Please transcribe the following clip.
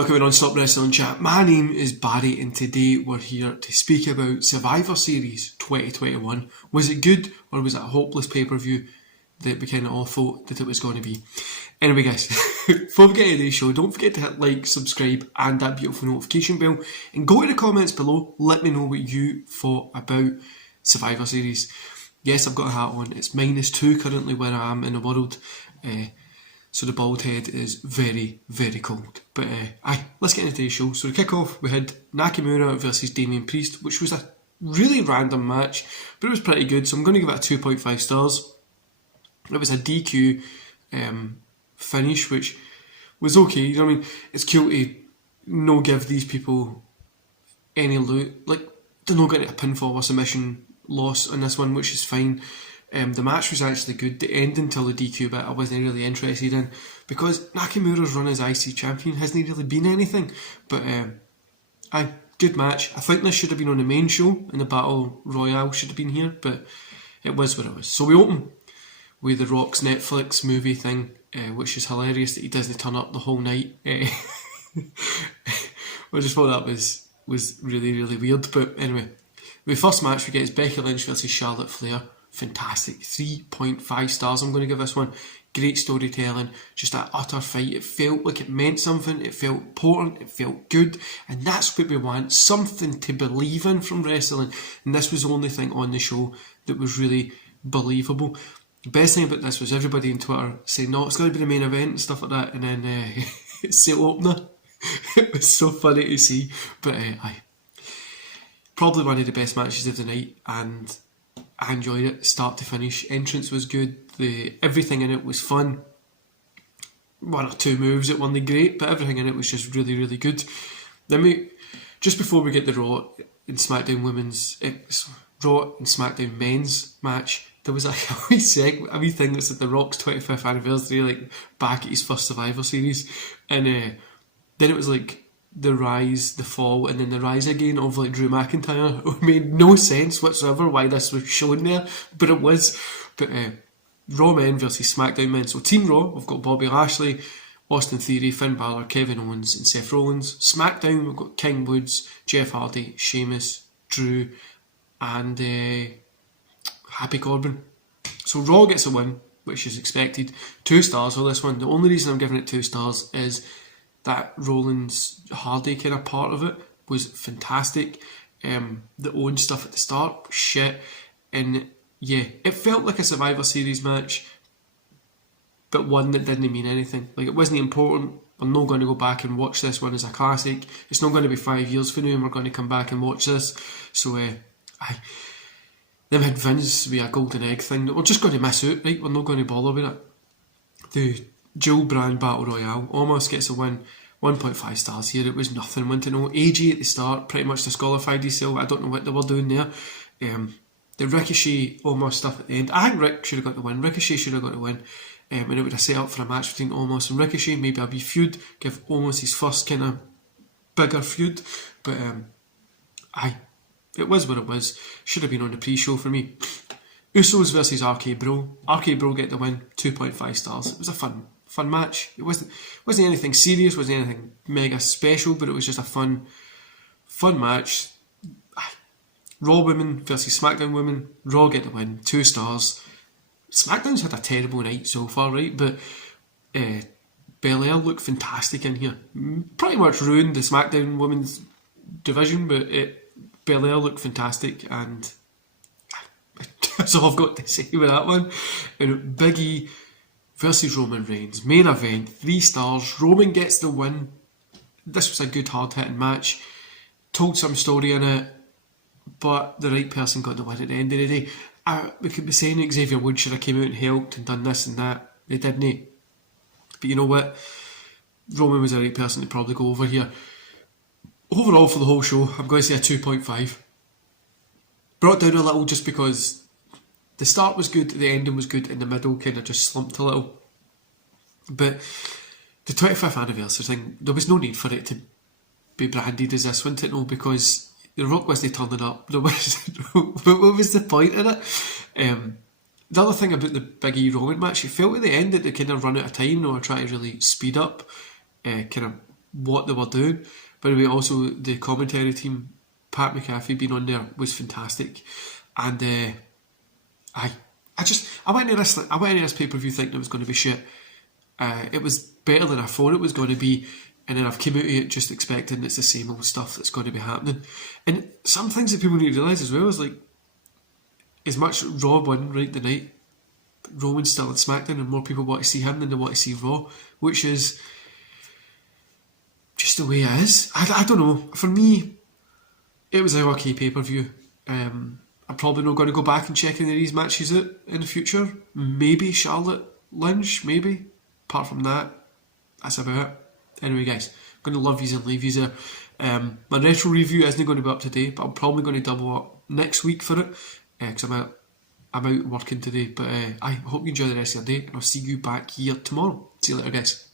welcome to Non-Stop Wrestling Chat. My name is Barry and today we're here to speak about Survivor Series 2021. Was it good or was it a hopeless pay-per-view that we kind of all thought that it was going to be? Anyway guys, before we get into the show, don't forget to hit like, subscribe and that beautiful notification bell, and go to the comments below, let me know what you thought about Survivor Series. Yes, I've got a hat on, it's -2 currently where I am in the world, so the bald head is very, very cold. But let's get into the show. So to kick off, we had Nakamura versus Damian Priest, which was a really random match, but it was pretty good, so I'm going to give it a 2.5 stars. It was a DQ finish, which was okay. You know what I mean? It's cool to no give these people any loot. Like, they're not getting a pinfall or submission loss on this one, which is fine. The match was actually good. The end until the DQ bit I wasn't really interested in, because Nakamura's run as IC champion hasn't really been anything. But good match. I think this should have been on the main show, and the Battle Royale should have been here, but it was what it was. So we open with The Rock's Netflix movie thing, which is hilarious that he doesn't turn up the whole night. I just thought that was really, really weird. But anyway, the first match we get is Becky Lynch versus Charlotte Flair. Fantastic. 3.5 stars I'm going to give this one. Great storytelling, just an utter fight. It felt like it meant something, it felt important, it felt good, and that's what we want, something to believe in from wrestling. And this was the only thing on the show that was really believable. The best thing about this was everybody on Twitter saying, no, it's going to be the main event and stuff like that, and then it's the opener. It was so funny to see. But probably one of the best matches of the night, and I enjoyed it start to finish. Entrance was good, everything in it was fun. One or two moves that weren't great, but everything in it was just really, really good. Then just before we get the Raw and SmackDown men's match, there was a wee thing that said The Rock's 25th anniversary, like back at his first Survivor Series, and then it was like the rise, the fall, and then the rise again of like Drew McIntyre. It made no sense whatsoever why this was shown there, but it was. But Raw men versus SmackDown men. So Team Raw, we've got Bobby Lashley, Austin Theory, Finn Balor, Kevin Owens and Seth Rollins. SmackDown, we've got King Woods, Jeff Hardy, Sheamus, Drew and Happy Corbin. So Raw gets a win, which is expected. 2 stars for this one. The only reason I'm giving it 2 stars is that Rollins Hardy kind of part of it was fantastic. The Owens stuff at the start, shit. And yeah, it felt like a Survivor Series match, but one that didn't mean anything. Like, it wasn't important. I'm not going to go back and watch this one as a classic. It's not going to be 5 years from now and we're going to come back and watch this. So they've had Vince with a golden egg thing that we're just going to miss out, right? We're not going to bother with it. The Dual Brand Battle Royale almost gets a win. 1.5 stars here. It was nothing. Want to know, AJ at the start pretty much disqualified himself. I don't know what they were doing there. The Ricochet almost stuff at the end, I think Rick should have got the win. Ricochet should have got the win, and it would have set up for a match between Omos and Ricochet, maybe a wee feud, give Omos his first kind of bigger feud. But it was what it was. Should have been on the pre-show for me. Usos versus RK Bro. RK Bro get the win. 2.5 stars. It was a fun match. It wasn't anything serious, wasn't anything mega special, but it was just a fun match. Raw women versus SmackDown women. Raw get the win. 2 stars. SmackDown's had a terrible night so far, right? But Belair looked fantastic in here. Pretty much ruined the SmackDown women's division, but Belair looked fantastic, and that's all I've got to say with that one. And Big E versus Roman Reigns. Main event, 3 stars. Roman gets the win. This was a good hard-hitting match. Told some story in it, but the right person got the win at the end of the day. We could be saying that Xavier Woods should have came out and helped and done this and that. They didn't. But you know what? Roman was the right person to probably go over here. Overall for the whole show, I'm going to say a 2.5. Brought down a little just because the start was good, the ending was good, and the middle kind of just slumped a little. But the 25th anniversary thing, there was no need for it to be branded as this one, no, because The Rock wasn't turning up. What was the point in it? The other thing about the Big E Roman match, it felt at the end that they kind of run out of time, or try to really speed up, kind of what they were doing. By the way, also the commentary team, Pat McAfee being on there was fantastic, and I went into this pay per view thinking it was going to be shit. It was better than I thought it was going to be, and then I've come out of it just expecting it's the same old stuff that's going to be happening. And some things that people need to realise as well is like, as much Raw won right the night, Roman's still in SmackDown, and more people want to see him than they want to see Raw, which is just the way it is. I don't know. For me, it was an okay pay per view. I'm probably not going to go back and check any of these matches out in the future. Maybe Charlotte Lynch, maybe. Apart from that, that's about it. Anyway, guys, I'm going to love yous and leave yous there. My retro review isn't going to be up today, but I'm probably going to double up next week for it, because I'm out working today. But I hope you enjoy the rest of your day, and I'll see you back here tomorrow. See you later, guys.